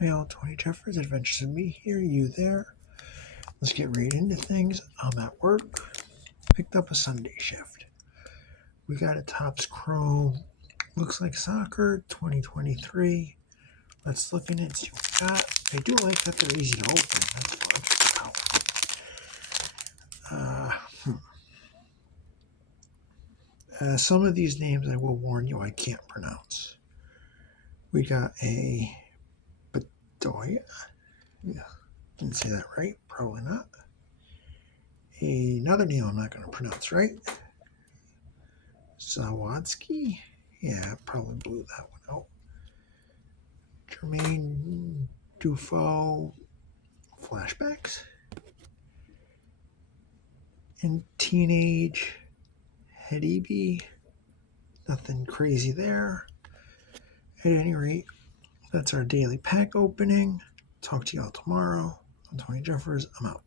Hey all, Tony Jeffers, Adventures of Me here, you there. Let's get right into things. I'm at work. Picked up a Sunday shift. We got a Topps Chrome. Looks like soccer 2023. Let's look in it and see what we got. I do like that they're easy to open. That's fun. Some of these names I will warn you I can't pronounce. We got a Bedoya. Yeah, didn't say that right. Probably not. Another name I'm not going to pronounce right. Zawadsky. Yeah, probably blew that one out. Jermaine Dufault. Flashbacks. And Teenage Hedibi. Nothing crazy there. At any rate, that's our daily pack opening. Talk to y'all tomorrow. I'm Tony Jeffers. I'm out.